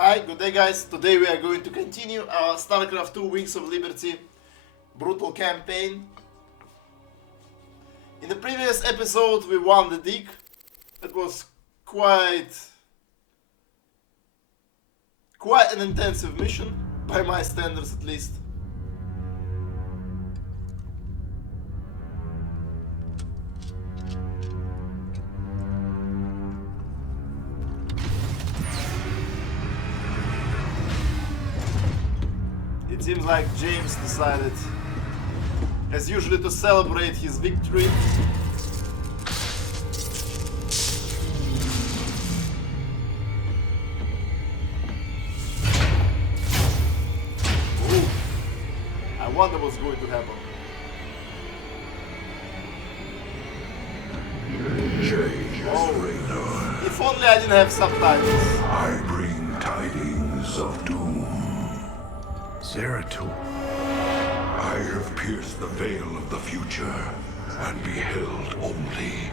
Hi, good day guys. Today we are going to continue our StarCraft 2 Wings of Liberty brutal campaign. In the previous episode we won the dig. It was quite an intensive mission, by my standards at least. It seems like James decided, as usually, to celebrate his victory. Ooh. I wonder what's going to happen. Oh. If only I didn't have subtitles. I bring tidings of doom. Zeratul. I have pierced the veil of the future and beheld only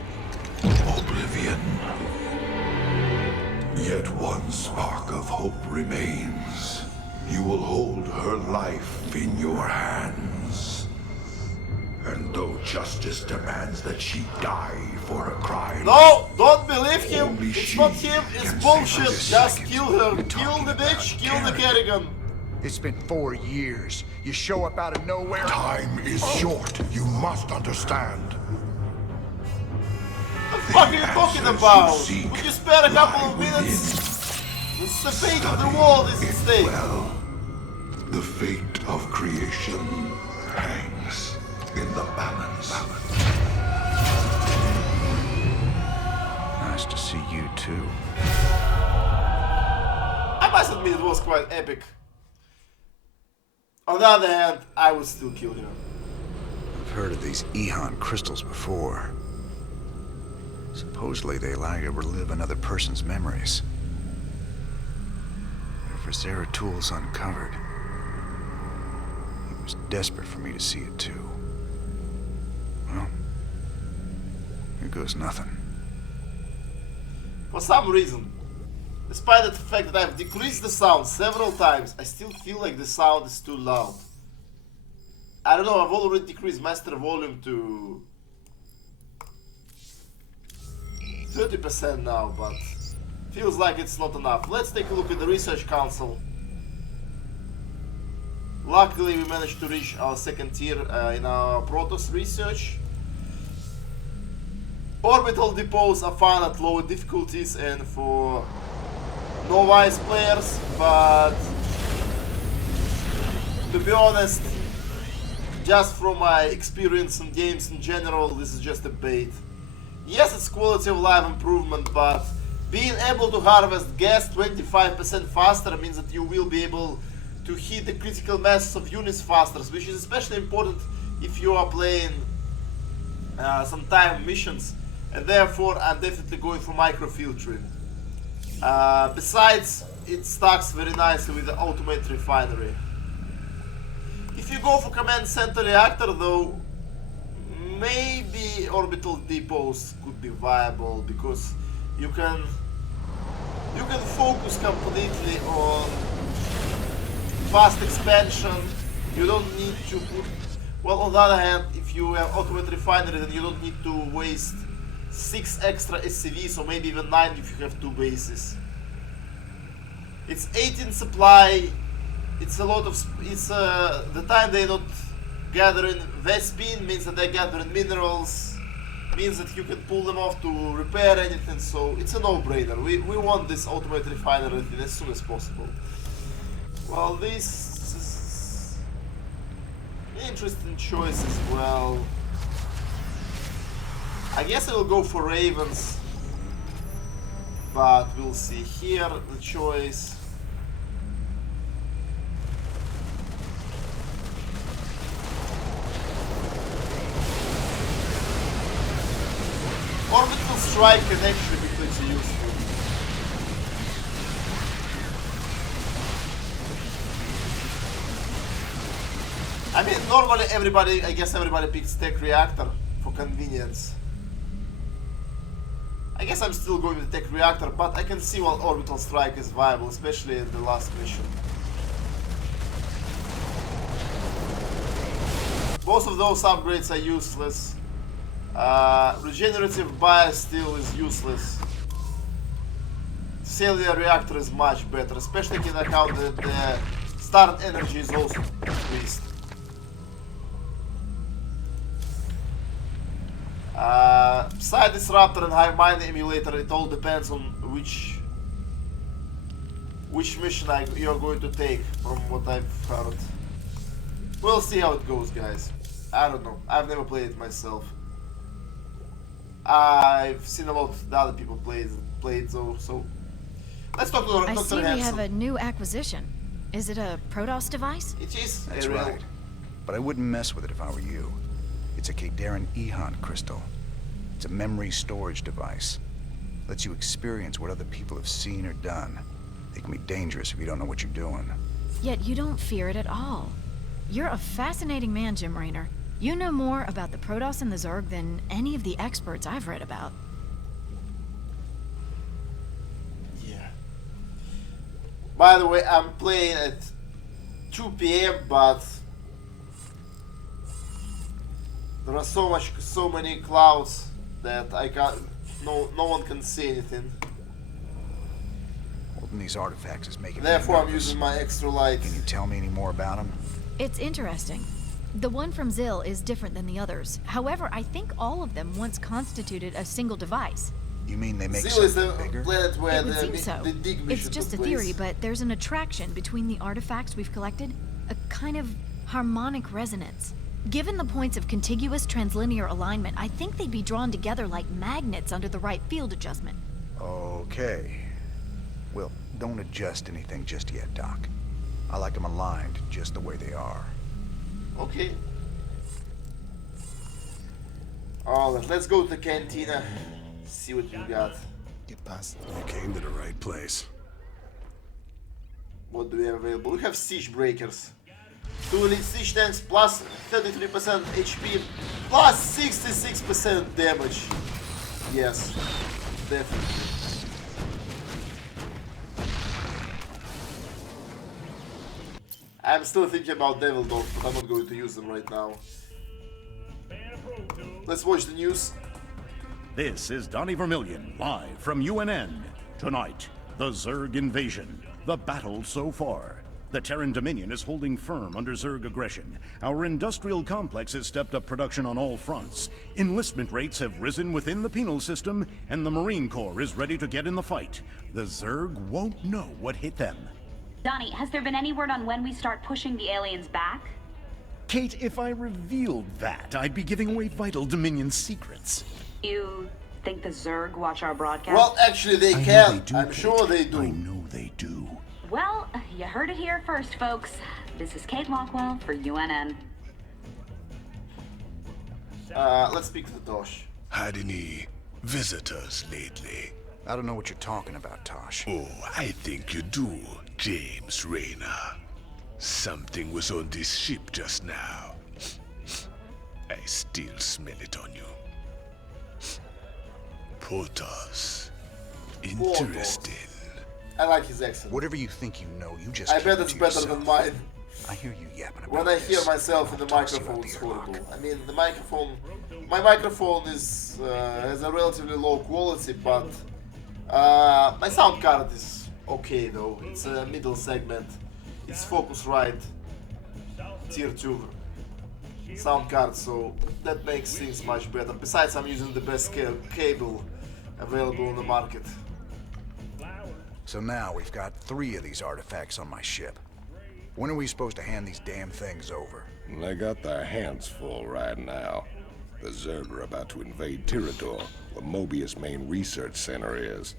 oblivion. Yet one spark of hope remains. You will hold her life in your hands. And though justice demands that she die for a crime... No! Don't believe him! Only It's not him, it's bullshit! Just kill her! Kill the bitch! Kill the Kerrigan! It's been 4 years. You show up out of nowhere. Time is short. You must understand. What the fuck are you talking about? seek Would you spare a couple of lie minutes? within. This is the fate of the world is at It stake. well. The fate of creation hangs in the balance. Nice to see you too. I must admit it was quite epic. On the other hand, I would still kill him. I've heard of these Eon crystals before. Supposedly they allow you to relive another person's memories. Whatever Zeratul's uncovered, he was desperate for me to see it too. Well, here goes nothing. For some reason, despite the fact that I've decreased the sound several times, I still feel like the sound is too loud. I don't know, I've already decreased master volume to 30% now, but feels like it's not enough. Let's take a look at the research council. Luckily we managed to reach our second tier in our Protoss research. Orbital depots are found at lower difficulties and for novice players, but to be honest, just from my experience in games in general, this is just a bait. Yes, it's quality of life improvement, but being able to harvest gas 25% faster means that you will be able to hit the critical mass of units faster, which is especially important if you are playing some time missions, and therefore I'm definitely going for microfiltering. Besides, it stacks very nicely with the automated refinery. If you go for command center reactor though, maybe orbital depots could be viable, because you can focus completely on fast expansion. You don't need to put, well, on the other hand, if you have automated refinery, then you don't need to waste 6 extra SCVs, or maybe even 9 if you have 2 bases. It's 18 supply. It's a lot of the time they're not gathering Vespine means that they're gathering minerals, means that you can pull them off to repair anything, so it's a no-brainer. We want this automated refinery as soon as possible. Well, this is an interesting choice as well. I guess I will go for Ravens, but we'll see. Here the choice. Orbital strike can actually be pretty useful. I mean, normally I guess everybody picks tech reactor for convenience. I I guess I'm still going to take reactor, but I can see while orbital strike is viable, especially in the last mission. Both of those upgrades are useless. Regenerative bias still is useless. Cellular reactor is much better, especially taking into account that the start energy is also increased. Side disruptor and high mind emulator, it all depends on which mission you're going to take, from what I've heard. We'll see how it goes, guys. I don't know. I've never played it myself. I've seen a lot of the other people play it though, so let's talk to Dr. I see we Hansen. have a new acquisition. Is it a Protoss device? It is. That's right. But I wouldn't mess with it if I were you. It's a Kadaran Ehon crystal. It's a memory storage device. Lets you experience what other people have seen or done. It can be dangerous if you don't know what you're doing. Yet you don't fear it at all. You're a fascinating man, Jim Raynor. You know more about the Protoss and the Zerg than any of the experts I've read about. Yeah. By the way, I'm playing at 2 PM, but there are so many clouds that I can't. No one can see anything. Holding these artifacts is making me Therefore, I'm nervous. using my extra light. Can you tell me any more about them? It's interesting. The one from Zil is different than the others. However, I think all of them once constituted a single device. You mean they make Zil is the something bigger? planet where It would seem so. the dig mission It's just a took theory, place. but there's an attraction between the artifacts we've collected. A kind of harmonic resonance. Given the points of contiguous translinear alignment, I think they'd be drawn together like magnets under the right field adjustment. Okay. Well, don't adjust anything just yet, Doc. I like them aligned just the way they are. Okay. Alright, let's go to the cantina. See what you got. Get past. You came to the right place. What do we have available? We have siege breakers. 2 elite siege tanks plus 33% HP plus 66% damage. Yes, definitely. I'm still thinking about Devil Dogs, but I'm not going to use them right now. Let's watch the news. This is Donnie Vermillion, live from UNN. Tonight, the Zerg invasion. The battle so far. The Terran Dominion is holding firm under Zerg aggression. Our industrial complex has stepped up production on all fronts. Enlistment rates have risen within the penal system, and the Marine Corps is ready to get in the fight. The Zerg won't know what hit them. Donnie, has there been any word on when we start pushing the aliens back? Kate, if I revealed that, I'd be giving away vital Dominion secrets. You think the Zerg watch our broadcast? Well, actually they I know can. they do, I'm Kate. sure they do. I know they do. Well, you heard it here first, folks. This is Kate Lockwell for UNN. Let's speak to the Dosh. Had any visitors lately? I don't know what you're talking about, Tosh. Oh, I think you do, James Raynor. Something was on this ship just now. I still smell it on you. Protoss. Interesting. I like his accent. Whatever you think you know, you just I keep bet it it's to better yourself. than mine. I hear you yapping about When I hear this. myself in the I'll toss you microphone, out it's the airlock. horrible. I mean, the microphone, my microphone is has a relatively low quality, but my sound card is okay though. It's a middle segment. It's Focusrite Tier 2 sound card, so that makes things much better. Besides, I'm using the best cable available on the market. So now we've got 3 of these artifacts on my ship. When are we supposed to hand these damn things over? They got their hands full right now. The Zerg are about to invade Tirador, where Mobius' main research center is.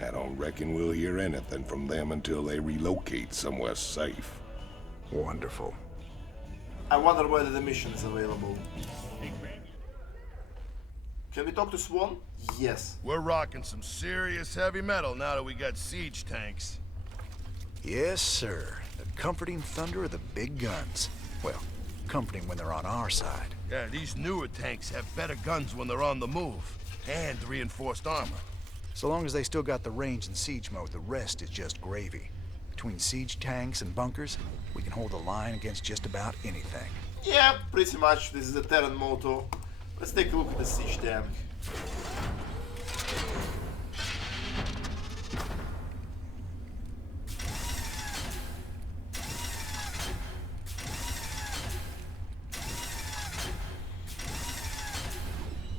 I don't reckon we'll hear anything from them until they relocate somewhere safe. Wonderful. I wonder whether the mission is available. Can we talk to Swan? Yes. We're rocking some serious heavy metal now that we got siege tanks. Yes, sir. The comforting thunder of the big guns. Well, comforting when they're on our side. Yeah, these newer tanks have better guns when they're on the move. And reinforced armor. So long as they still got the range in siege mode, the rest is just gravy. Between siege tanks and bunkers, we can hold the line against just about anything. Yeah, pretty much. This is the Terran motto. Let's take a look at the siege tank.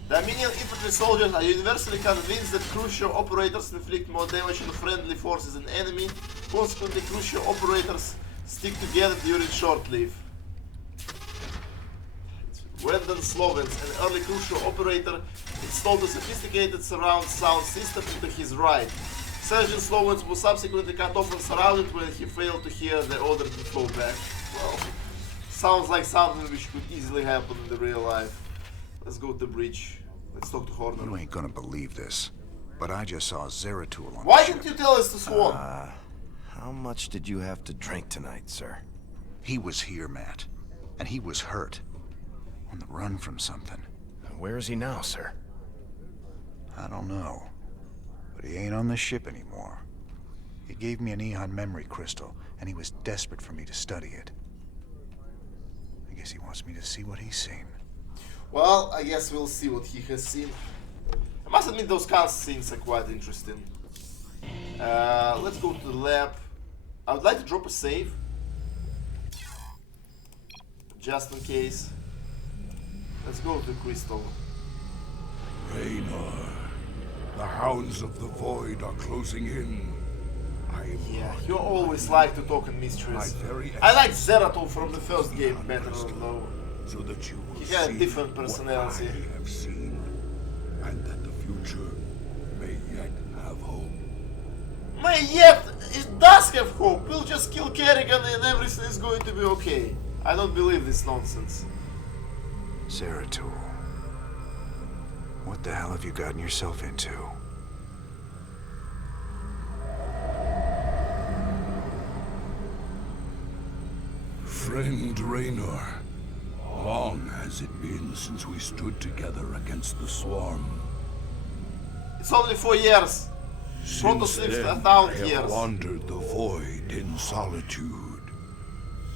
Dominion infantry soldiers are universally convinced that crucial operators inflict more damage on friendly forces than enemy. Consequently, crucial operators stick together during short-lived. Wendon Slovens, an early crucial operator, installed a sophisticated surround sound system into his right. Sergeant Slovens was subsequently cut off and surrounded when he failed to hear the order to fall back. Well, sounds like something which could easily happen in the real life. Let's go to the bridge. Let's talk to Horner. You ain't gonna believe this, but I just saw Zeratul on Why the didn't ship. you tell us to swan? How much did you have to drink tonight, sir? He was here, Matt, and he was hurt. On the run from something. Where is he now, sir? I don't know, but he ain't on the ship anymore. He gave me an Ehon memory crystal, and he was desperate for me to study it. I guess he wants me to see what he's seen. Well, I guess we'll see what he has seen. I must admit those cutscenes are quite interesting. Let's go to the lab. I would like to drop a save. Just in case. Let's go to Crystal. Raynor, the hounds of the void are closing in. Yeah, you always like to talk in mysteries. My very I like Zeratul from the first game better though. so that you will He had a see different personality. what I have seen, and that the future may yet have hope. May yet, it does have hope. We'll just kill Kerrigan and everything is going to be okay. I don't believe this nonsense. Zeratul. What the hell have you gotten yourself into? Friend Raynor, long has it been since we stood together against the swarm. It's only 4 years. Proto Since lives then, 1,000 I have years. wandered the void in solitude,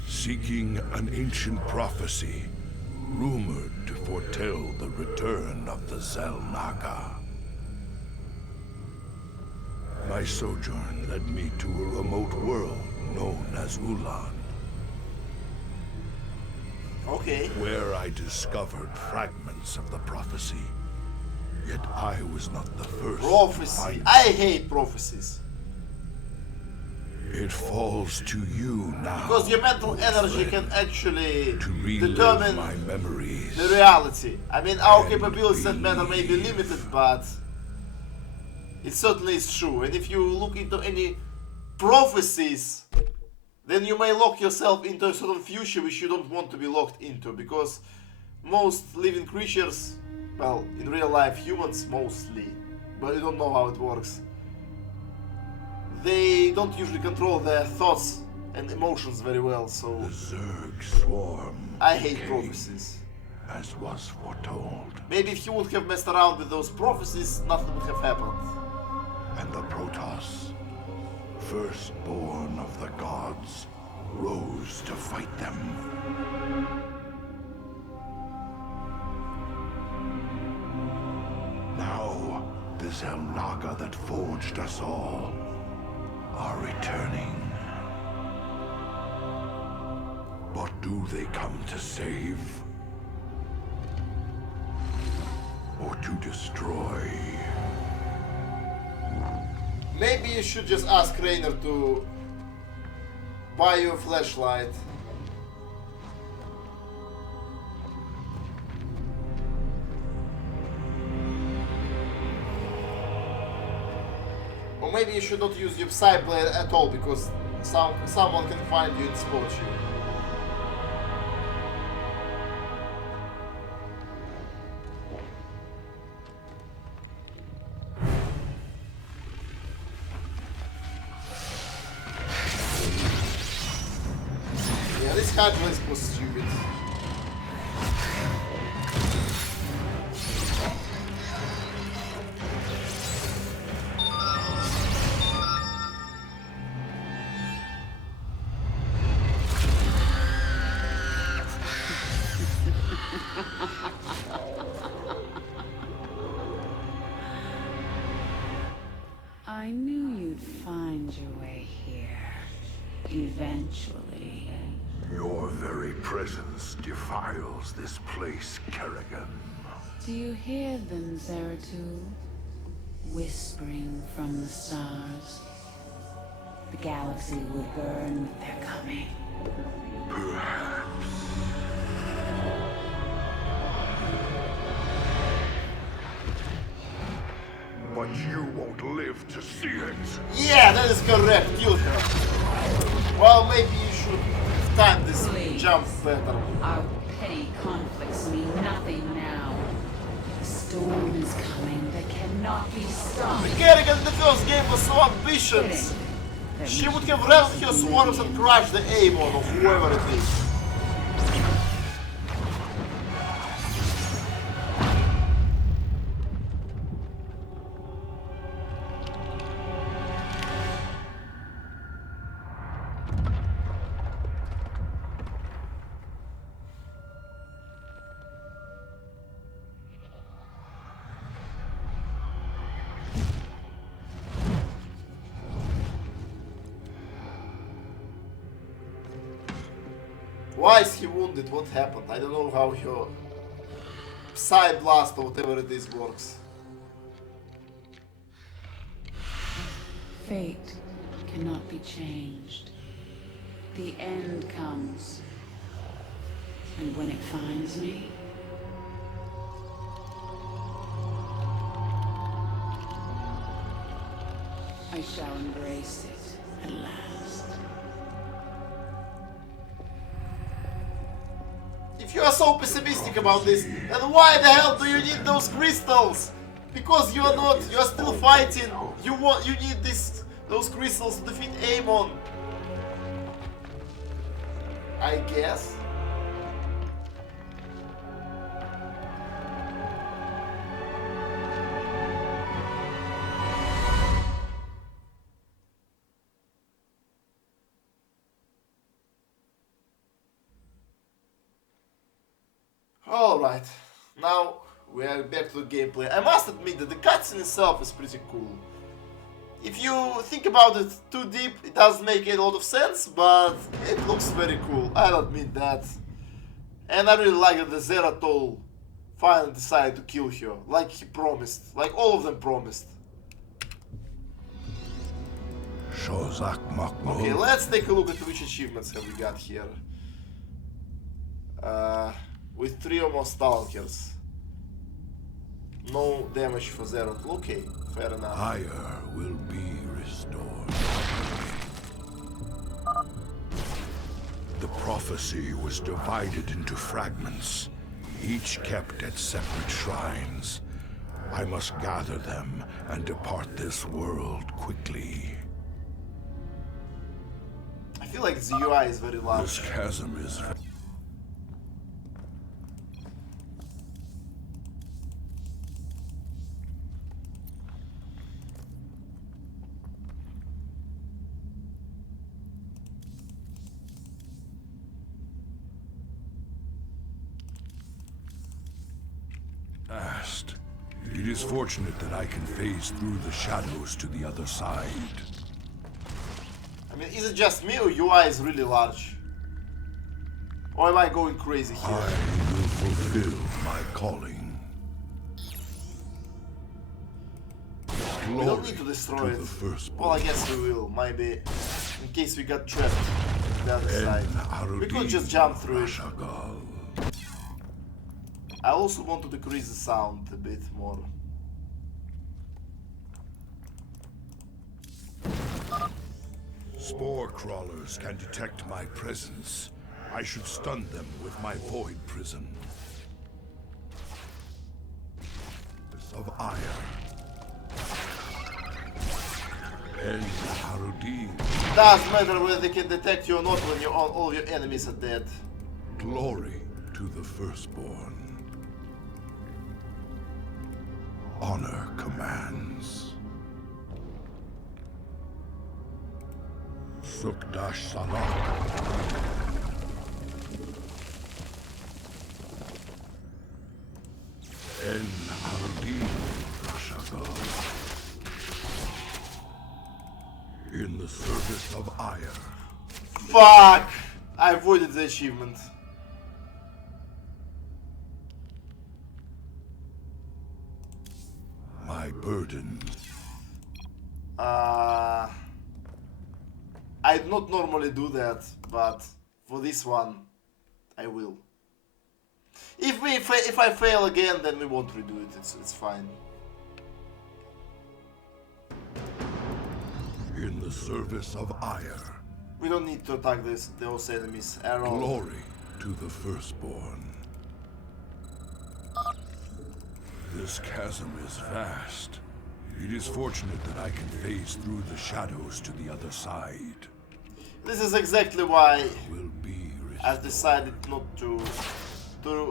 seeking an ancient prophecy rumored to foretell the return of the Zelnaga. My sojourn led me to a remote world known as Ulan, Okay. where I discovered fragments of the prophecy. Yet I was not the first to Prophecy. find I hate prophecies. it. falls to you now. Because your mental energy can actually to relive determine my memories. the reality. I mean, our And capabilities that matter may be believe. limited, but it certainly is true. And if you look into any prophecies, then you may lock yourself into a certain future which you don't want to be locked into, because most living creatures, well, in real life, humans mostly, but you don't know how it works, they don't usually control their thoughts and emotions very well, so The Zerg swarm I hate came, prophecies. as was foretold, Maybe if you would have messed around with those prophecies, nothing would have happened. and the Protoss, firstborn of the gods, rose to fight them. Now, the Zelnaga that forged us all are returning. What do they come to save? Or to destroy? Maybe you should just ask Raynor to buy you a flashlight. Or maybe you should not use your Psyblade at all, because someone can find you and spot you. Yeah, this Hydra was stupid. I knew you'd find your way here. Eventually. Your very presence defiles this place, Kerrigan. Do you hear them, Zeratul? Whispering from the stars. The galaxy will burn with their coming. Perhaps. But you won't live to see it. Yeah, that is correct. Kill her. Well, maybe you should time this jump better. Our petty conflicts mean nothing now. The storm is coming that cannot be stopped. Kerrigan in the first game was so ambitious. She would have rallied her swarms and crushed the Amon of whoever it is. Why is he wounded? What happened? I don't know how her Psy Blast or whatever it is works. Fate cannot be changed. The end comes. And when it finds me, I shall embrace it at last. If you are so pessimistic about this, then why the hell do you need those crystals? Because you are not, you are still fighting. You need those crystals to defeat Amon. I guess. Alright, now we are back to the gameplay. I must admit that the cutscene itself is pretty cool. If you think about it too deep, it doesn't make a lot of sense, but it looks very cool, I'll admit that. And I really like that the Zeratul finally decided to kill her, like he promised, like all of them promised. Okay, let's take a look at which achievements have we got here. With 3 or more stalkers. No damage for Zeratul. Okay, fair enough. Fire will be restored. The prophecy was divided into fragments, each kept at separate shrines. I must gather them and depart this world quickly. I feel like the UI is very large. This chasm is... vast. It is fortunate that I can phase through the shadows to the other side. I mean, is it just me or UI is really large? Or am I going crazy here? I will fulfill my calling. We don't need to destroy it. Well, I guess we will, maybe. In case we got trapped on the other side. We could just jump through it. I also want to decrease the sound a bit more. Spore crawlers can detect my presence. I should stun them with my void prison. Of iron. El Harudin. Doesn't matter whether they can detect you or not when all your enemies are dead. Glory to the firstborn. Honor commands. Sukdash Salak. En Harudin Rashagal. In the service of ire. Fuck! I avoided the achievement. My burden. I do not normally do that, but for this one, I will. If I fail again, then we won't redo it. It's fine. In the service of ire. We don't need to attack those enemies at all. Glory to the firstborn. This chasm is vast. It is fortunate that I can phase through the shadows to the other side. This is exactly why Will be I've decided not to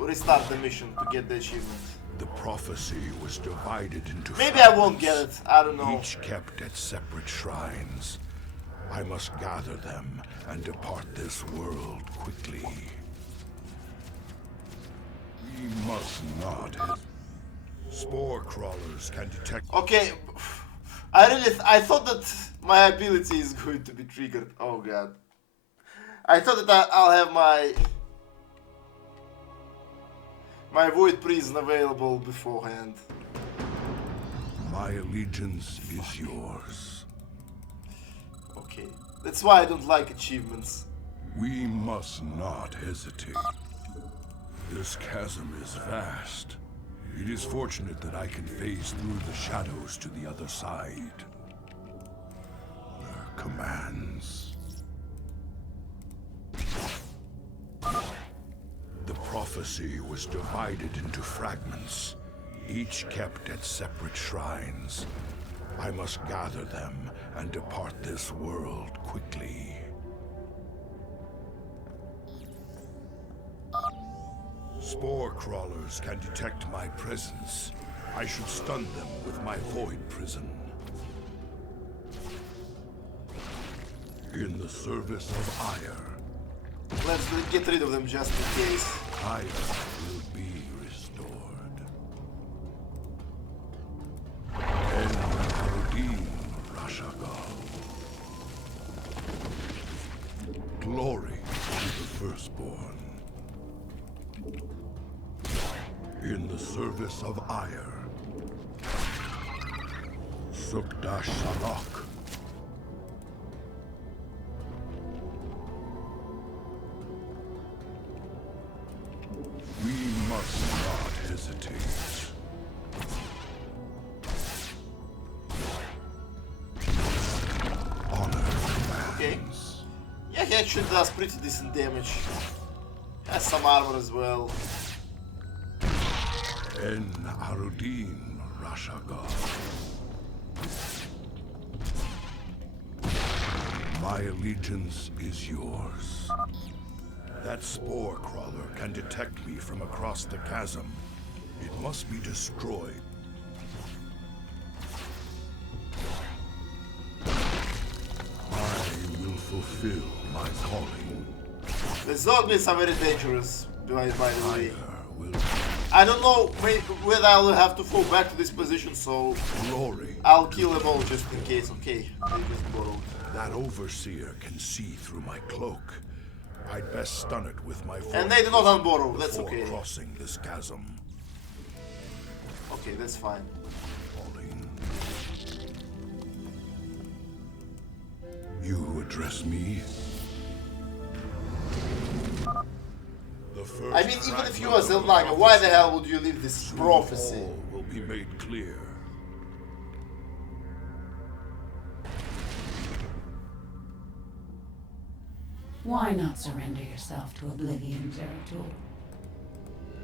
restart the mission to get the achievement. The prophecy was divided into Maybe I won't get it. I don't know. Each kept at separate shrines. I must gather them and depart this world quickly. We must not. Spore crawlers can detect. Okay, I thought that my ability is going to be triggered. Oh god. I thought that I'll have my void prison available beforehand. My allegiance is yours. Okay, that's why I don't like achievements. We must not hesitate. This chasm is vast. It is fortunate that I can phase through the shadows to the other side. Their commands. The prophecy was divided into fragments, each kept at separate shrines. I must gather them and depart this world quickly. Spore crawlers can detect my presence. I should stun them with my void prison. In the service of ire. Let's get rid of them just in case. Ire will be restored. En Rashagal. Glory to the firstborn. In the service of ire. Sukdash Salak. We must not hesitate. Honor commands. Okay. Yeah, he actually does pretty decent damage. Has some armor as well. En Arudin Rashagal. My allegiance is yours. That spore crawler can detect me from across the chasm. It must be destroyed. I will fulfill my calling. The zombies are very dangerous, by the way. Will I don't know whether I will have to fall back to this position, so glory. I'll kill them all just in case. Okay, I just borrowed. That overseer can see through my cloak. I'd best stun it with my voice. And they do not unborrow, that's before okay. Crossing this chasm. Okay, that's fine. Falling. You address me? I mean, even if you are Zelnaga, why the hell would you leave this prophecy? All will be made clear. Why not surrender yourself to oblivion, Zeratul?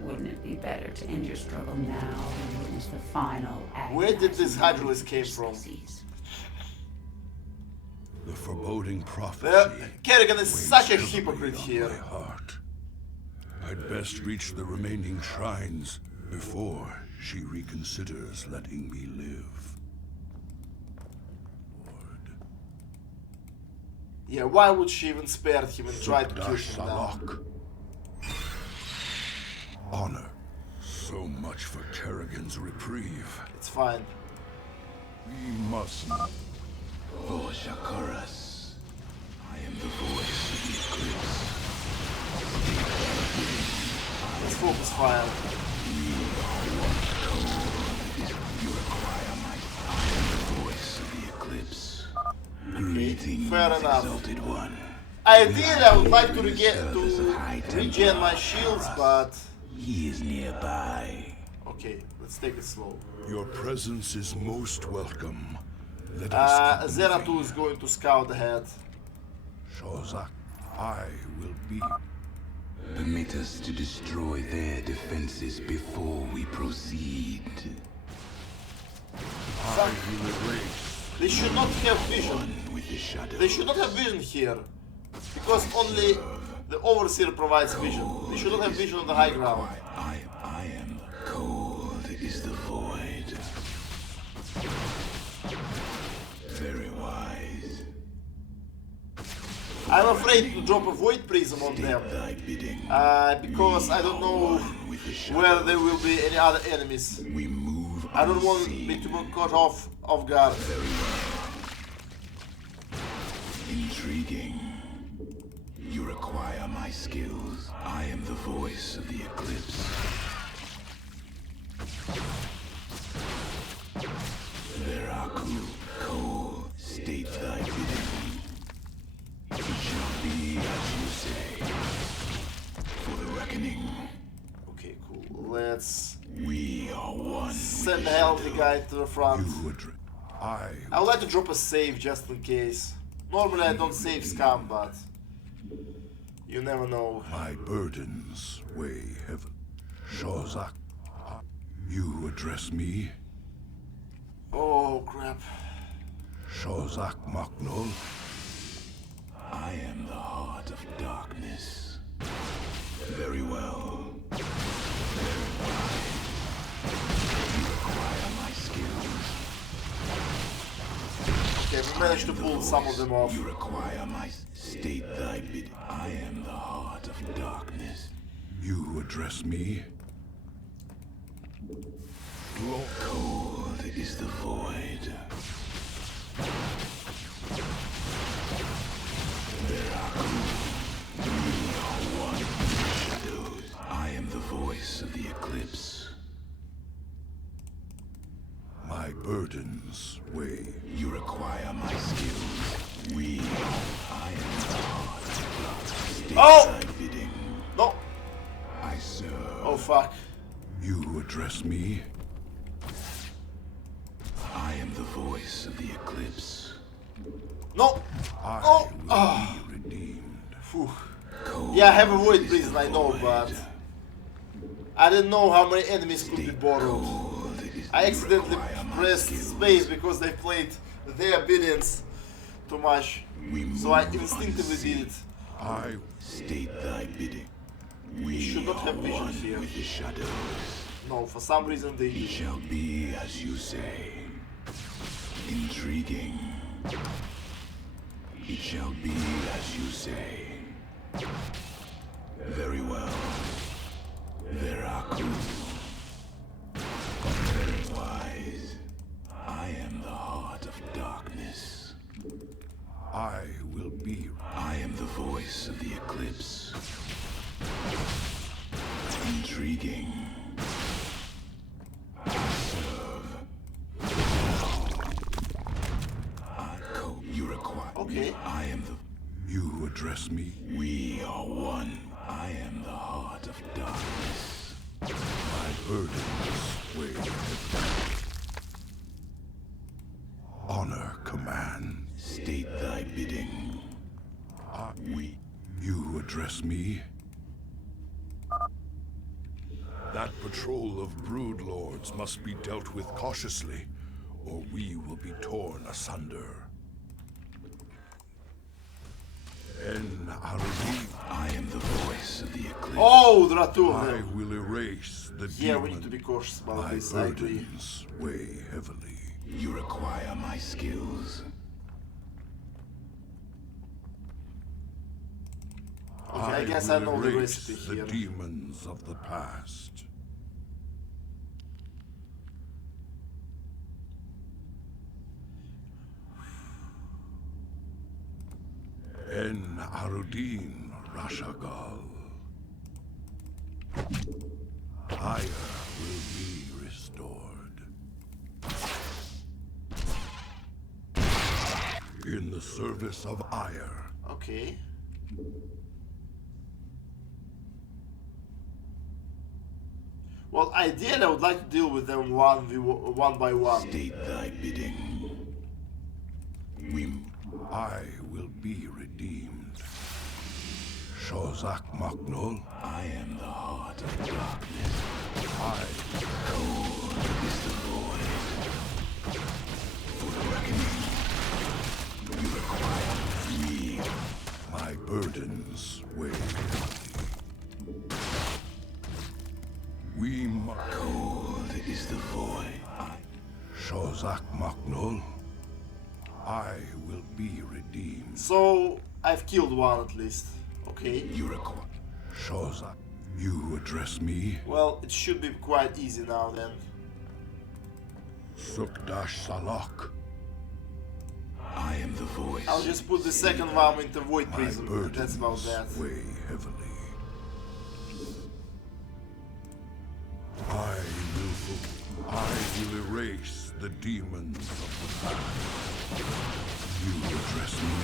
Wouldn't it be better to end your struggle now and witness the final act? Where did this Hydralis came from? The foreboding prophecy. Kerrigan is such a weighs hypocrite heavily here. on my heart. I'd best reach the remaining shrines before she reconsiders letting me live. Yeah, why would she even spare him and try to kill him now? Salak. Honor. So much for Kerrigan's reprieve. It's fine. We must not. For Shakuras, I am the voice of the eclipse. Let's focus fire. We are one code. You require my... I am the voice of the eclipse. Greetings, fair enough. exalted one. Ideally, I would like to regen my shields, but... He is nearby. Okay, let's take it slow. Your presence is most welcome. Let us Zeratul is going to scout ahead. Shozak, I will be. Permit us to destroy their defenses before we proceed. They should not have vision. With the shadow. They should not have vision here. Because only the Overseer provides vision. They should not have vision on the high ground. I am cold is the void. Very wise. I'm afraid to drop a void prism on them. Because I don't know where there will be any other enemies. I don't want me to be caught off guard. Intriguing. You require my skills. I am the voice of the eclipse. Zeratul, Cole, state thy bidding. It shall be as you say. For the reckoning. Okay, cool. Let's We are one. send the healthy guy to the front. I would like to drop a save just in case. Normally I don't save scum, but you never know. My burdens weigh heavy. Shozak, you address me? Oh crap. Shozak Maknol? I am the heart of darkness. Very well. Very well. You require my skills. Okay, we managed to pull some of them off. You require my state thy bid. I am the heart of darkness. You address me? Cold is the void. There are we are one in the shadows. I am the voice of the eclipse. My burdens weigh. You require my skills. I am the heart of darkness. State thy bidding. No. I serve. Oh fuck. You address me? I am the voice of the eclipse. No. I will be redeemed. Phew. Yeah, I have a void prison, I know, but I didn't know how many enemies could be borrowed. I accidentally pressed space because they played their billions too much, so I instinctively did it. I state thy bidding. We should not have vision here. With the shadows. No, for some reason they It shall be as you say. Intriguing. It shall be as you say. Very well. Zeratul. Very wise. I am the heart of darkness. I will be. I am the voice of the eclipse. Intriguing. I serve. You require. Okay. I am the. You address me. We are one. I am the heart of darkness. My burdens weigh heavy. Honor command. State thy bidding. You address me? That patrol of brood lords must be dealt with cautiously, or we will be torn asunder. I am the voice of the eclipse. Oh, there are two of I them. will erase the Yeah, demon. we need to be cautious about My this, I agree. burdens weigh heavily. You require my skills. Okay, I guess I will know the erase recipe the here. demons of the past. En Arudin Rashagal. Ire will be restored. In the service of Ire. Okay. Well, ideally, I would like to deal with them one by one. State thy bidding. I will be redeemed. Shozak Maknul. I am the heart of darkness. I. Cold is the void. For the reckoning, you require me. My burdens weigh heavily. We must. Cold is the void. Shozak Maknul. I will be redeemed. So, I've killed one at least. Okay. You require. Shozak, you address me? Well, it should be quite easy now then. Sukdash Salak. I am the voice. I'll just put the second one into Void My Prism. burdens That's about that. weigh heavily. I will erase the demons of the past. You address me.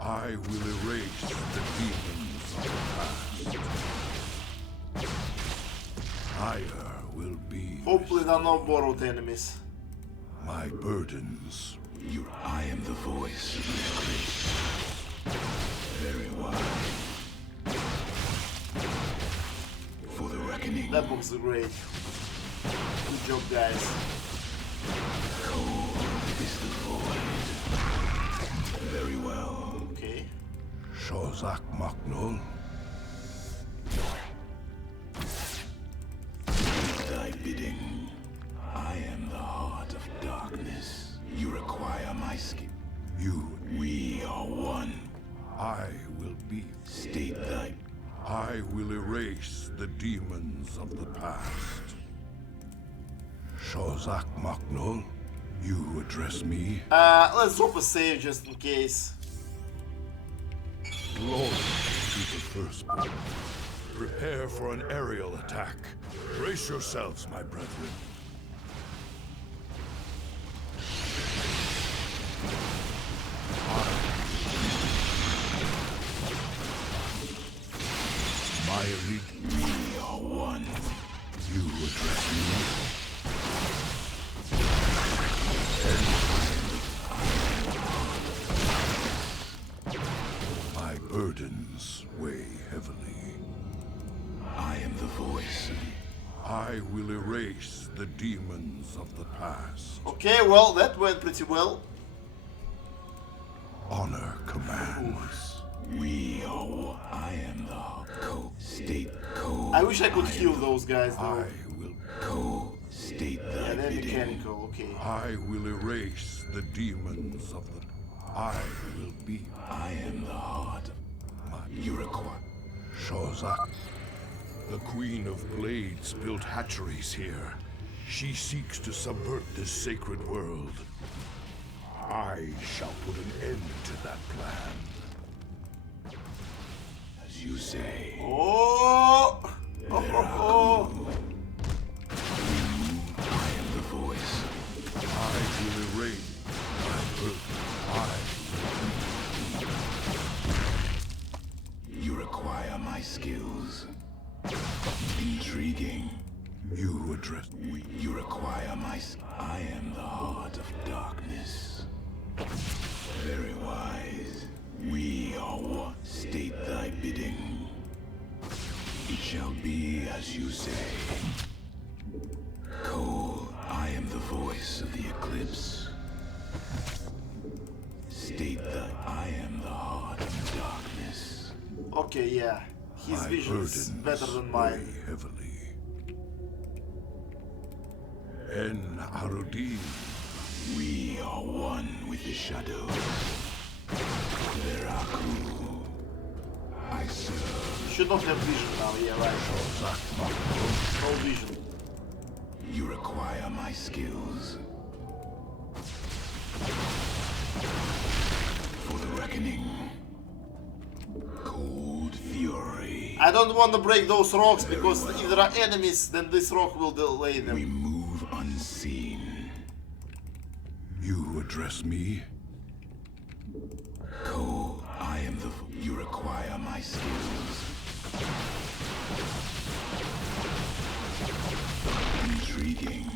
I will erase the demons of the past. Ire will be. Hopefully there are no borrowed enemies. My burdens. I am the voice of the eclipse. Very wise. For the reckoning. That looks great. Good job, guys. Cold is the void. Very well. Okay. Shozak Maknul. Thy bidding. I am the heart of darkness. You require my skill. We are one. I will be. State thy. I will erase the demons of the past. Shozak Maknul, you address me? Let's drop a save just in case. Glory to the firstborn. Prepare for an aerial attack. Brace yourselves, my brethren. My elite. We are one. You address me? My burdens weigh heavily. I am the voice. I will erase the demons of the past. Okay, well, that went pretty well. Honor commands. We are one. I am the state code. I wish I could heal those guys though. I will state Yeah, thy they're bidding. mechanical, okay. I will erase the demons of the. I will be. I am the heart. You require. Shozak. The Queen of Blades built hatcheries here. She seeks to subvert this sacred world. I shall put an end to that plan. As you say. Oh! Oh! I am the voice. I will erase my birth. You require my skills. Intriguing. You address. You require my. I am the heart of darkness. Very wise. We are one. State thy bidding. It shall be as you say. Cole, I am the voice of the eclipse. State that I am the heart of darkness. Okay, yeah. His My vision is burdens better than mine. weigh heavily. En Arudin. We are one with the shadows. Zeratul. I serve. Should not have vision now, yeah, right. No vision. You require my skills. don't want to break those rocks because if there are enemies, then this rock will delay them. We move unseen. You address me? Cole, I am the... You require my skills. Intriguing.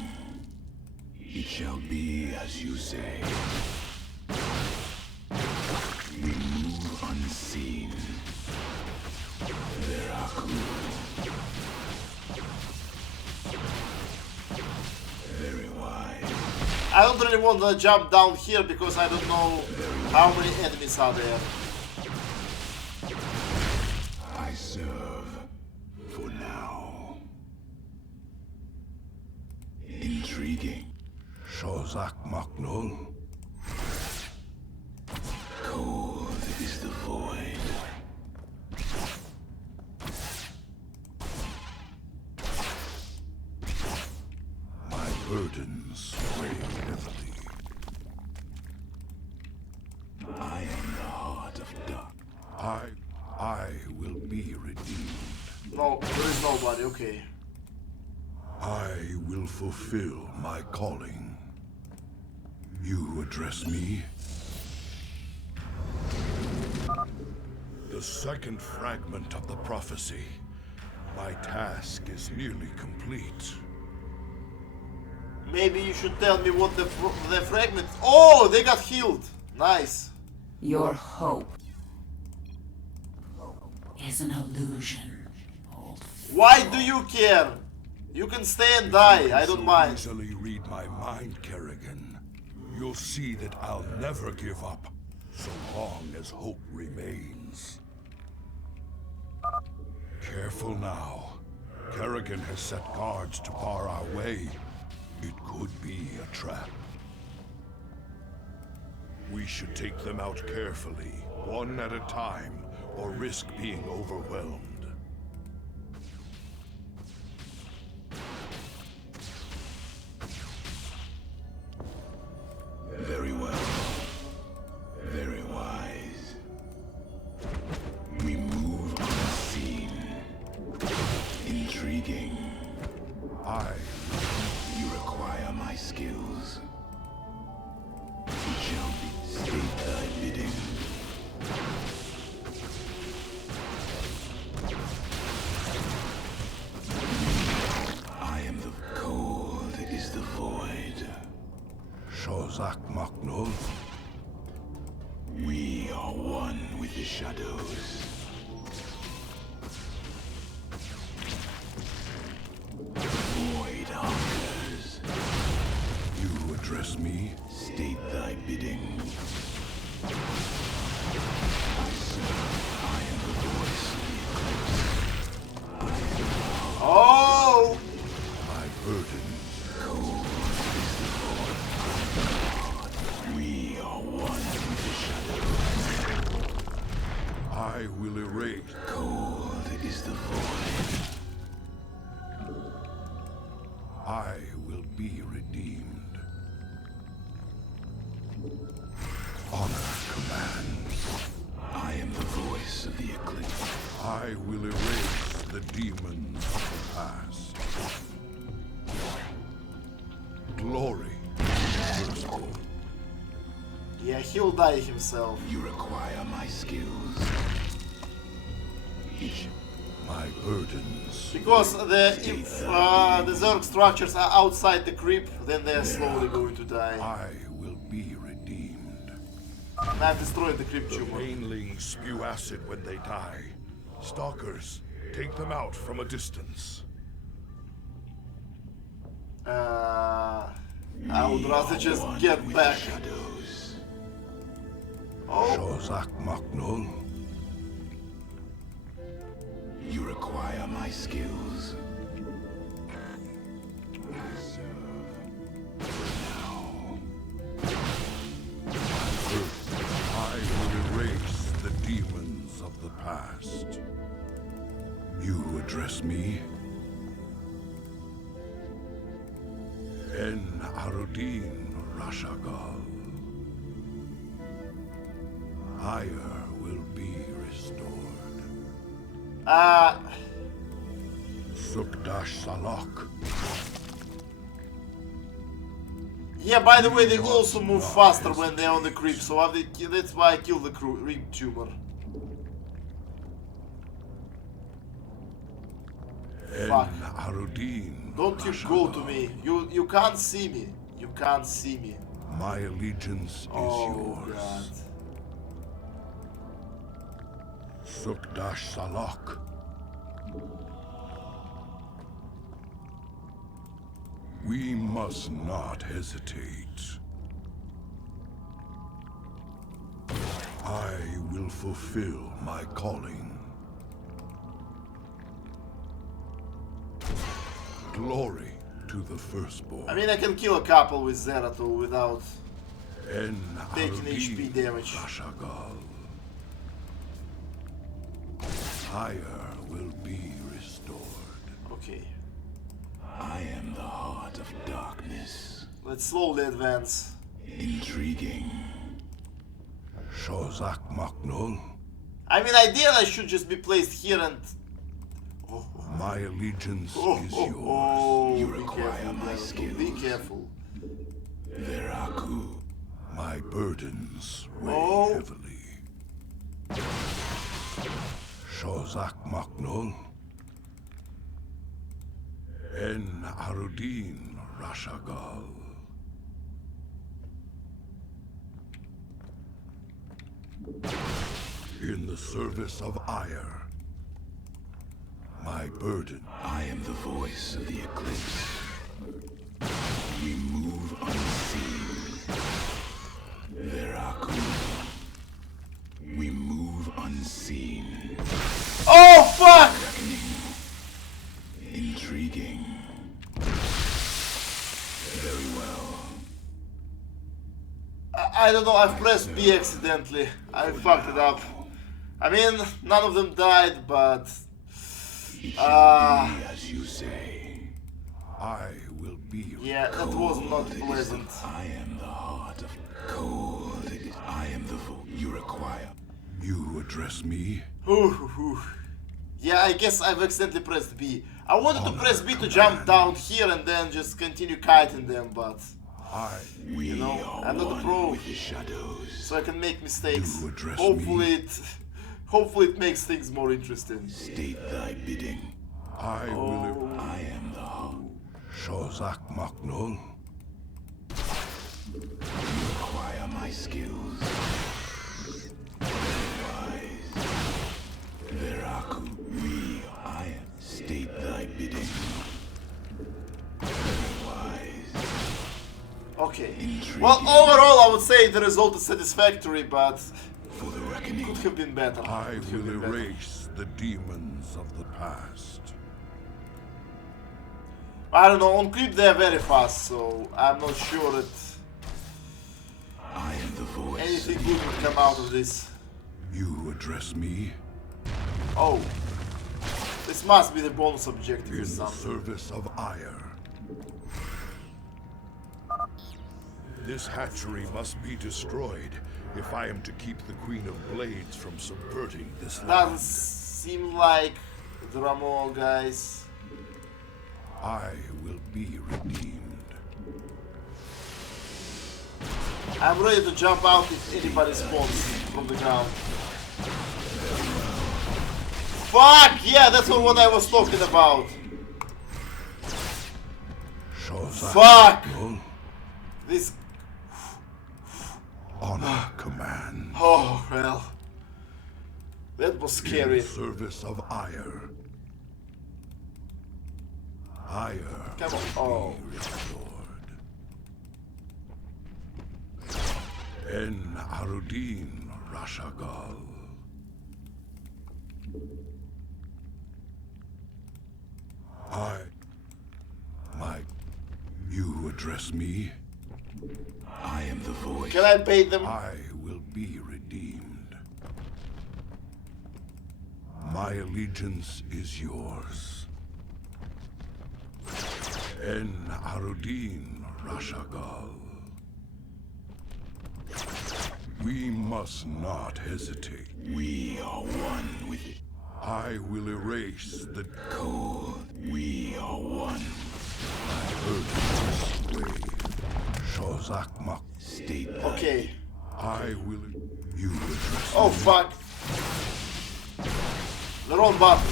It shall be as you say. We move unseen. Zeratul. Very wise. I don't really want to jump down here because I don't know how many enemies are there. I serve for now. Intriguing. Shozak Maknul. Cold is the void. My burdens weigh heavily. I am the heart of dark. I will be redeemed. No, there is nobody, okay. I will fulfill my calling. You address me? The second fragment of the prophecy. My task is nearly complete. Maybe you should tell me what the fragment... Oh, they got healed. Nice. Your hope is an illusion, old Why do you care? You can stay and die, I don't mind. Easily read my mind, Kerrigan. You'll see that I'll never give up, so long as hope remains. Careful now. Kerrigan has set guards to bar our way. It could be a trap. We should take them out carefully, one at a time, or risk being overwhelmed. Very well. Very wise. We move unseen. Intriguing. You require my skills. It shall be state thy bidding. I am the cold is the void. Shozak Maknul. We are one with the shadows. Void hungers. You address me? State thy bidding. I serve. I am the voice of the eclipse. Oh! My burden. Cold is the void. We are one with the shadows. I will erase. Cold is the void. I will be redeemed. Honor commands. I am the voice of the eclipse. I will erase the demons of the past. Glory is merciful. Yeah, he'll die himself. You require my skills. My burdens. Because if the Zerg structures are outside the crypt, then they're slowly going to die. I will be redeemed. And I've destroyed the crypt tumor. Banelings spew acid when they die. Stalkers, take them out from a distance. I would rather just get back. Oh. Shozak Maknul. You require my skills. I serve now. I will erase the demons of the past. You address me? En Arudin Rashagal. Ire will be restored. Sukdash Salak. Yeah, by the way, they will also move faster when they're on the creep, so that's why I killed the creep tumor. Fuck. Don't you go to me. You can't see me. You can't see me. My allegiance is yours. God. Sukdash Salak. We must not hesitate. I will fulfill my calling. Glory to the firstborn. I mean, I can kill a couple with Zeratul without taking HP damage. Rashagal. Fire will be restored. Okay. I am the heart of darkness. Let's slowly advance. Intriguing. Shozak Maknul. I mean, ideally I should just be placed here and... My allegiance is yours. You require my skills. Be careful. Zeratul. My burdens weigh heavily. Shozak Maknul. En Arudin Rashagal. In the service of ire. My burden. I am the voice of the eclipse. We move unseen. Zeratul. We move unseen. Oh fuck! Intriguing. Very well. I don't know, I've pressed B accidentally. I fucked it up. I mean, none of them died, but... as you say. I will be. Yeah, that was not pleasant. I am the heart of cold. I am the vote you require. You address me? Yeah, I guess I've accidentally pressed B. I wanted to press B to jump down here and then just continue kiting them, but... You know, I'm not a pro, so I can make mistakes. Hopefully it makes things more interesting. State thy bidding. I will. I am the hope. Shozak Maknul. You acquire my skills. Wise. Zeratul. We. I am. State thy bidding. Wise. Okay. Well, overall, I would say the result is satisfactory, but for the reckoning, could have been better. I will erase the demons of the past. I don't know, on creep they're very fast, so I'm not sure that I am the voice. Anything good will come out of this. You address me? Oh. This must be the bonus objective or In the something. service of ire. This hatchery must be destroyed if I am to keep the Queen of Blades from subverting this land. Doesn't seem like the Ramo guys. I will be redeemed. I'm ready to jump out if anybody spawns from the ground. Fuck! Yeah, that's what I was talking about. Fuck! This... Honor command. Oh, well. That was scary. In service of ire. Ire. Come on. Oh. En Arudin Rashagal. You address me? I am the voice. Can I pay them? I will be redeemed. My allegiance is yours. En Arudin Rashagal. We must not hesitate. We are one with it. I will erase the Cold, we are one. I heard this way. Shozakmak. State Okay. I will. You address Oh me. fuck. The wrong button.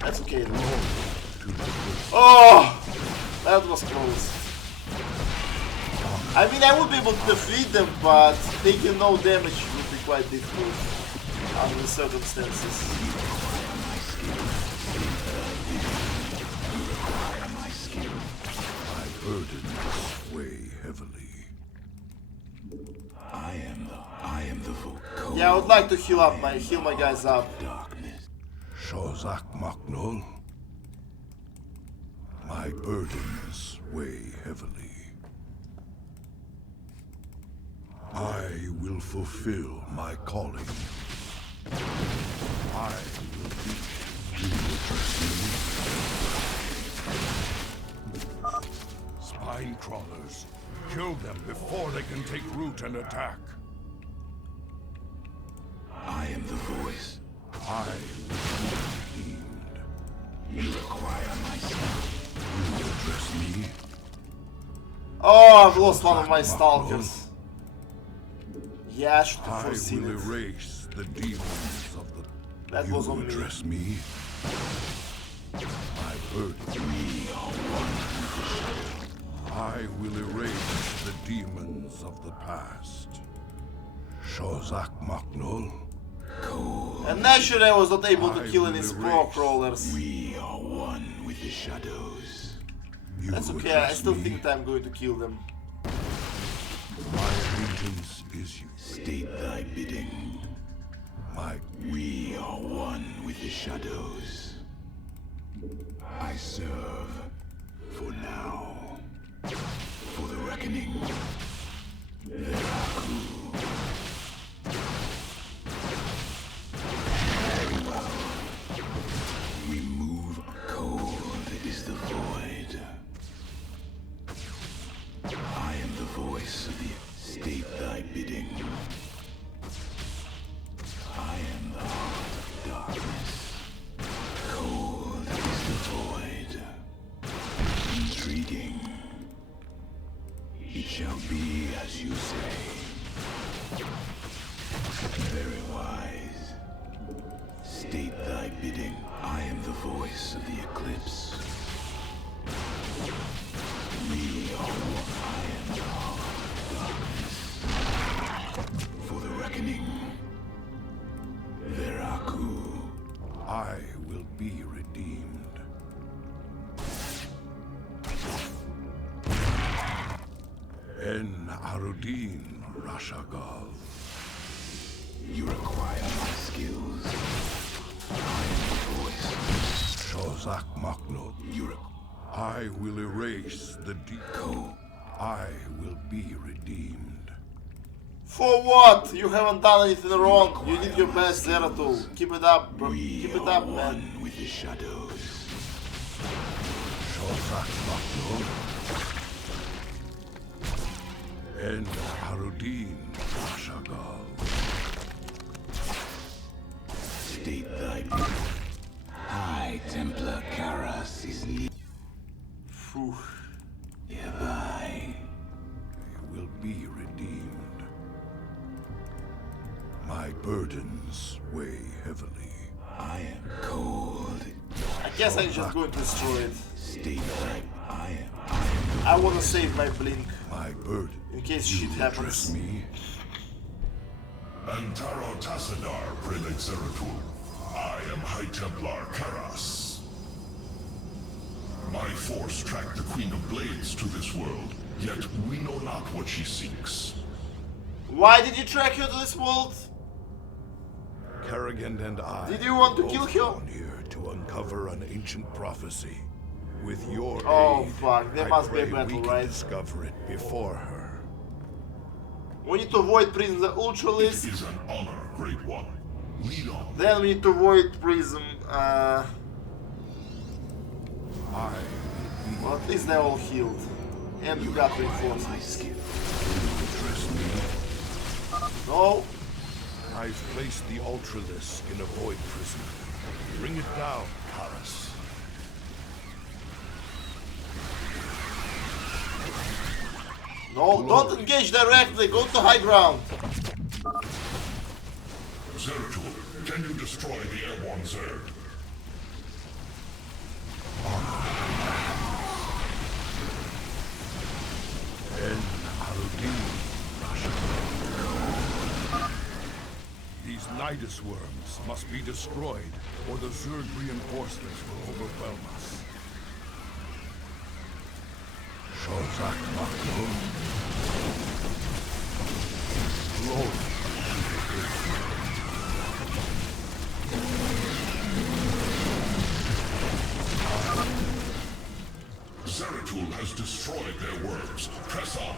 That's okay though. Oh! That was close. I mean, I would be able to defeat them, but taking no damage would be quite difficult under the circumstances. I burden this way heavily. I am the vocal. Yeah, I would like to heal my guys up. Darkness. Shozak Maknol. My burdens weigh heavily. I will fulfill my calling. I will be. You address me. Spine crawlers. Kill them before they can take root and attack. I am the voice. I will be redeemed. You require my sound. You address me. Oh, I've lost one of my stalkers. Yeah, I should have I foreseen will it. erase the demons of the. That was on me. address me. My burden. We are one. I will erase the demons of the past. Shozak Maknol. And naturally I was not able to I kill will any erase. spore crawlers. We are one with the shadows. You That's okay, I address still me. think that I'm going to kill them. My allegiance is you. State thy bidding. My We are one with the shadows. I serve for now. For the reckoning. Zeratul. Very well. We move. Cold is the void. I am the voice of the. State thy bidding. I am the heart of darkness. Cold is the void. Intriguing. It shall be as you say. Very wise. State thy bidding. I am the voice of the eclipse. We are one. I am the heart of darkness. For the reckoning. Zeratul. I will be redeemed. En Arudin Rashagal. You require my skills. I am the voice. Shozak Maknot. You I will erase the Cold. I will be redeemed. For what? You haven't done anything wrong. You did your best, Zeratul. Keep it up, bro. Keep it up, man. One with the shadows. Shozak Maknot. En Arudin Rashagal. State thy High Templar Karas is nearby. Will be redeemed. My burdens weigh heavily. I am cold. I guess I'm just going to destroy it. State thy I want to save my blink My burden. in case shit happens. Me. Antaro Tassadar, Prelate Zeratul. I am High Templar Karas. My force tracked the Queen of Blades to this world, yet we know not what she seeks. Why did you track her to this world? Kerrigan and I. Did you want to both kill her? drawn here to uncover an ancient prophecy. With your Oh, aid, fuck, there I must be a pray battle, we can right? discover it before her. We need to avoid Prism the Ultralist. It is an honor, Great One. Lead on. Then we need to avoid Prism. Well, at least they're all healed. And we got reinforcements. No. I've placed the Ultralisk in a void prison. Bring it down, Karas. No, don't engage directly. Go to high ground. Zeratul, can you destroy the airborne Zerg? These Nidus worms must be destroyed, or the Zerg reinforcements will overwhelm us. Shozak Makul. Glory. Zeratul has destroyed their worms. Press on.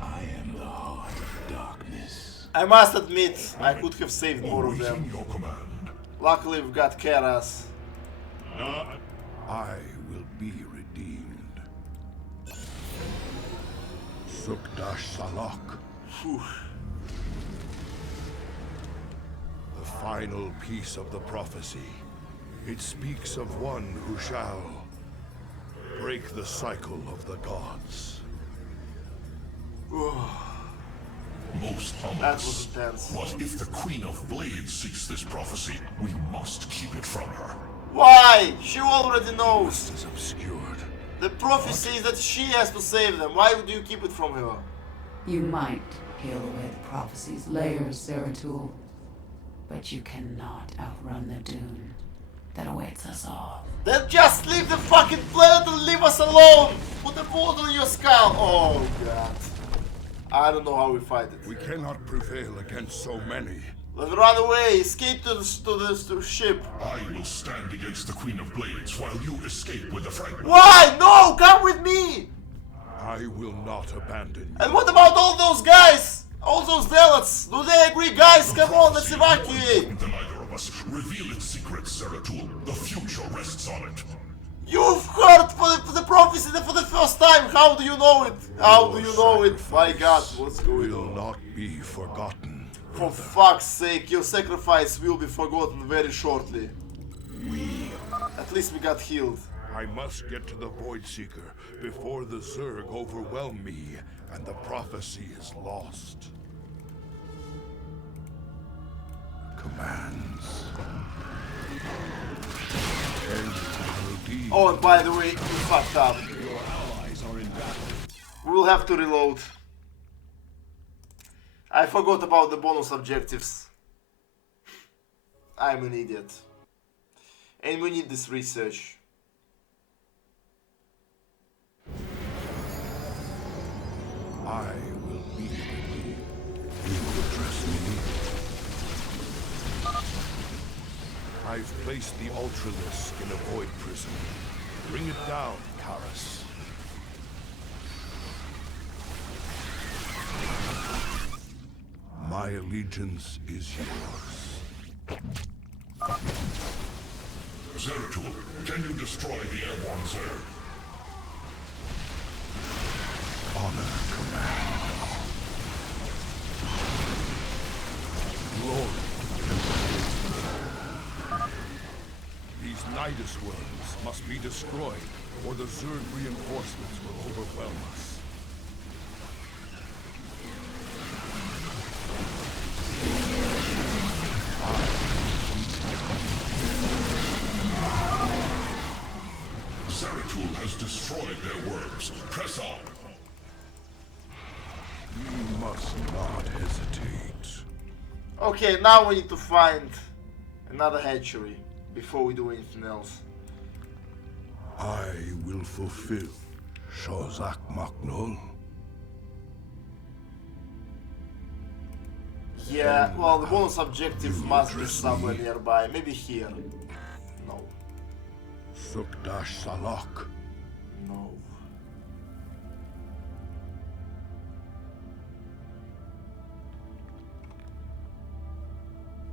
I am the heart of darkness. I must admit, I could have saved more of them. Your command. Luckily, we've got Keras. I will be redeemed. Sukdash Salak. The final piece of the prophecy. It speaks of one who shall break the cycle of the gods. Most That was intense. But if the Queen of Blades seeks this prophecy, we must keep it from her. Why? She already knows. Is obscured. The prophecy is that she has to save them. Why would you keep it from her? You might peel away the prophecy's layers, Zeratul, but you cannot outrun the doom that awaits us all. Then just leave the fucking planet and leave us alone! Put a bullet in your skull! Oh god. I don't know how we fight it. We cannot prevail against so many. Let's run away! Escape to the ship! I will stand against the Queen of Blades while you escape with the fragment. Why? No! Come with me! I will not abandon you. And what about all those guys? All those zealots? Do they agree? Guys, come on, let's evacuate! To neither of us. Reveal its secrets, Zeratul. The future rests on it. You've heard for the prophecy for the first time. How do you know it? How do you know it? My god, what's going on? Will not be forgotten. For fuck's sake, your sacrifice will be forgotten very shortly. At least we got healed. I must get to the Void Seeker before the Zerg overwhelm me and the prophecy is lost. Commands. Oh, and by the way, we fucked up. We'll have to reload. I forgot about the bonus objectives. I'm an idiot. And we need this research. I will be redeemed. You will address me. I've placed the Ultralisk in a void prison. Bring it down, Karas. My allegiance is yours. Zeratul, can you destroy the airborne Zerg? Honor command. Glory. These Nidus worms must be destroyed, or the Zerg reinforcements will overwhelm us. Zeratul has destroyed their worms. Press on. You must not hesitate. Okay, now we need to find another hatchery before we do anything else. I will fulfill Shozak Maknul. Yeah, well, the bonus objective must be somewhere nearby. Maybe here. No. Sukdash Salak. No.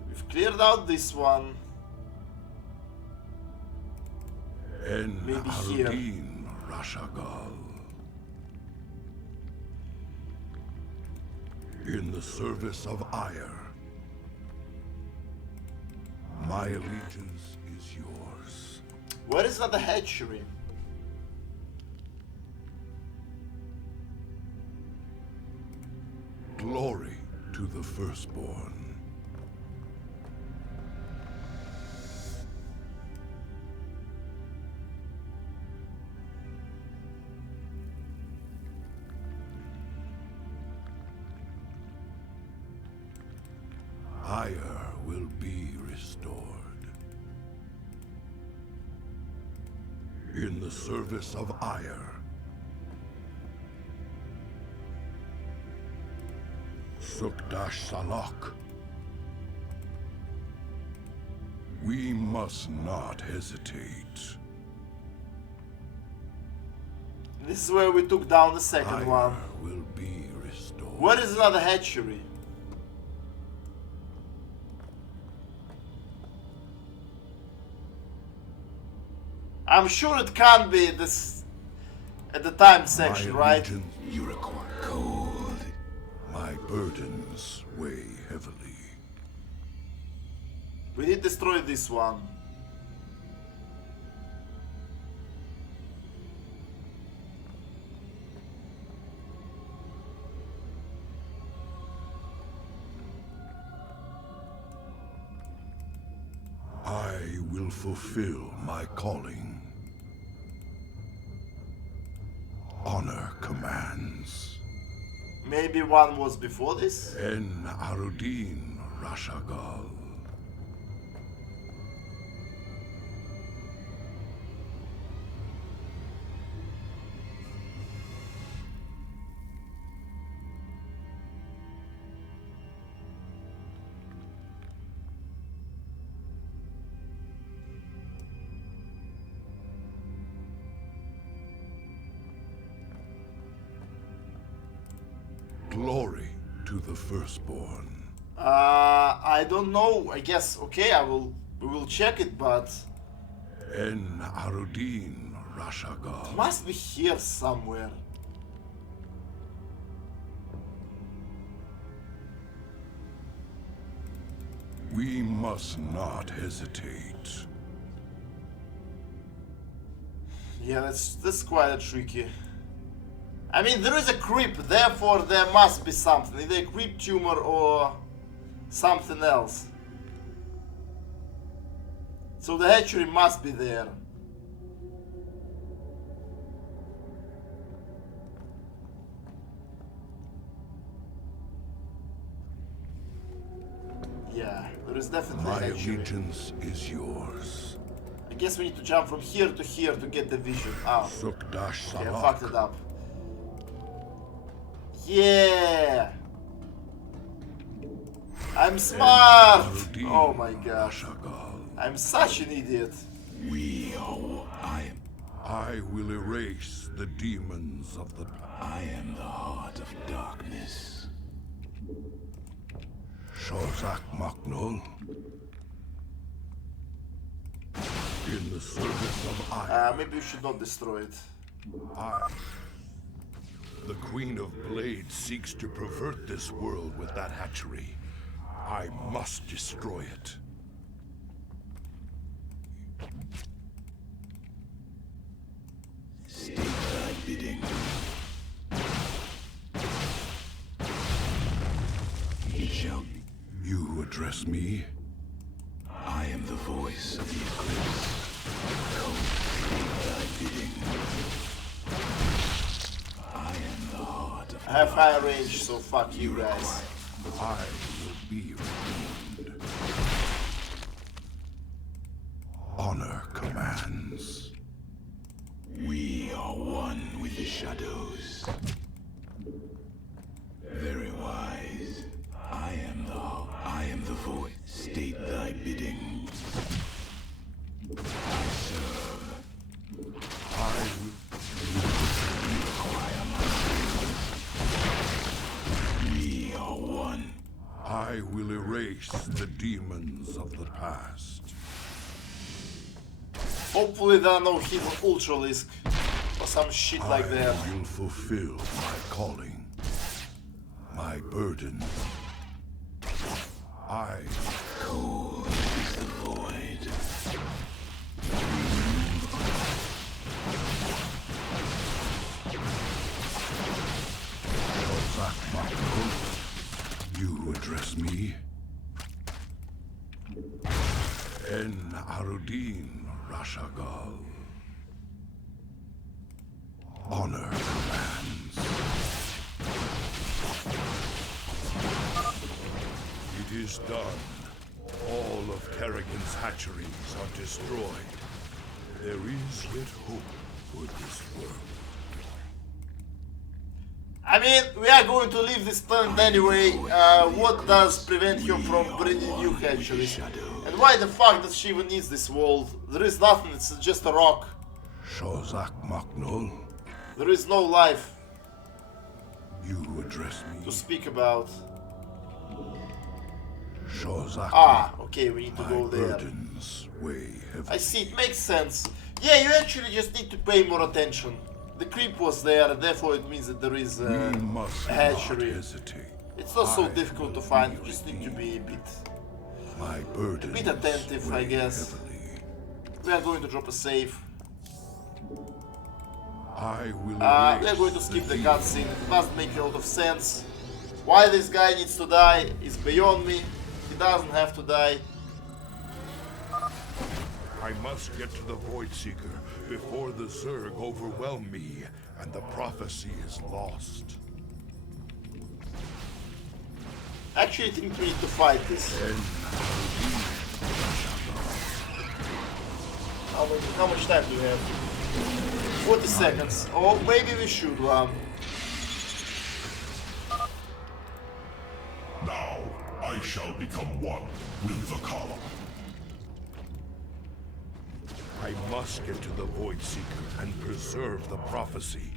We've cleared out this one. En Maybe here. Arudin Rashagal. In the service of Ire. My allegiance is yours. Where is that the hatchery? Glory to the firstborn. Ire will be restored. In the service of Ire. Sukdash Salak. We must not hesitate. This is where we took down the second one. Will be restored. Where is another hatchery? I'm sure it can't be this at the time section, right? You require cold. My burdens weigh heavily. We did destroy this one. I will fulfill my calling. Honor commands. Maybe one was before this? En Arudin Rashagal. Glory to the firstborn. I don't know. I guess okay. We will check it, but En Arudin Rashagal. it must be here somewhere. We must not hesitate. Yeah, that's quite tricky. I mean, there is a creep, therefore there must be something. Either a creep tumor or something else. So the hatchery must be there. Yeah, there is definitely My a hatchery. allegiance is yours. I guess we need to jump from here to get the vision. Oh, Sukdash okay, I Salak. fucked it up. Yeah! I'm smart! Oh my gosh. I'm such an idiot. I will erase the demons of the... I am the heart of darkness. Shozak Maknul. In the service of I. Maybe we should not destroy it. The Queen of Blades seeks to pervert this world with that hatchery. I must destroy it. State thy bidding. He shall. You address me? I am the voice of the eclipse. Come, state thy bidding. I am the heart of I have high range, so fuck you guys. I will be redeemed. Honor commands. We are one with the shadows. Very wise. I am the voice. State thy bidding. I serve. I will require my. We are one. I will erase the demons of the past. Hopefully there are no hidden Ultralisk or some shit like that. I will fulfill my calling. My burden. I cold is the void. You address me? En Arudin Rashagal. Honor commands. It is done. All of Kerrigan's hatcheries are destroyed. There is yet hope for this world. I mean, we are going to leave this planet anyway. What does prevent you from bringing new hatcheries? And why the fuck does she even need this world? There is nothing, it's just a rock. Shozak Maknul. There is no life You address me. to speak about. Shozak. Ah, okay, we need to go there. Burdens weigh heavy. I see, it makes sense. Yeah, you actually just need to pay more attention. The creep was there, therefore it means that there is We a must hatchery. not hesitate. It's not so I difficult to will find, be you just with need to thee. be a bit My burdens attentive, I weigh guess. heavily. We are going to drop a save. I will We are erase going to skip the deed. cutscene, it doesn't make a lot of sense. Why this guy needs to die is beyond me. He doesn't have to die. I must get to the Void Seeker before the Zerg overwhelm me and the prophecy is lost. Actually, I think we need to fight this. How much time do we have? 40 seconds. Oh, maybe we should run. Now I shall become one with the column. I must get to the Void Seeker and preserve the prophecy.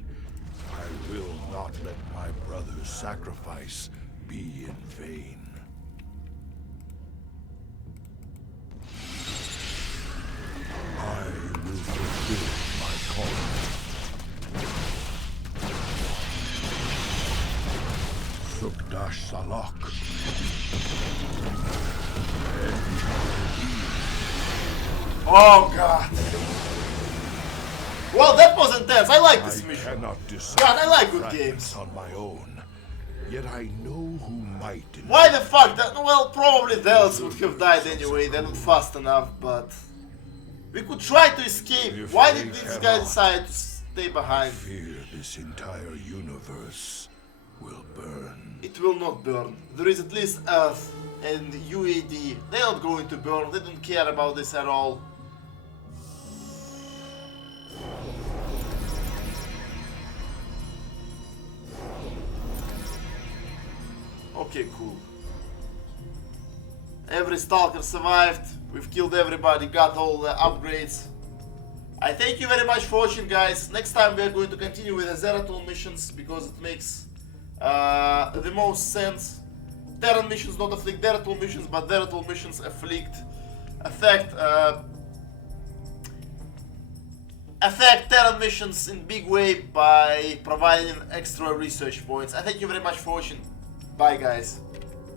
I will not let my brother's sacrifice be in vain. I will fulfill my calling. Sukdash Salak. Oh god. Well, that was intense. I like this mission. Cannot decide God, I like good fragments games. on my own. Yet I know who might. Why the fuck? Well, probably the else would have died anyway. They're not fast enough, but we could try to escape. If Why they did this cannot, guy decide to stay behind? Fear this entire universe will burn. It will not burn. There is at least Earth and UAD. They're not going to burn. They don't care about this at all. Okay, cool. Every stalker survived. We've killed everybody, got all the upgrades. I thank you very much for watching, guys. Next time we are going to continue with the Zeratul missions because it makes the most sense. Terran missions not afflict Zeratul missions, but Zeratul missions affect Terran missions in big way by providing extra research points. I thank you very much for watching. Bye, guys.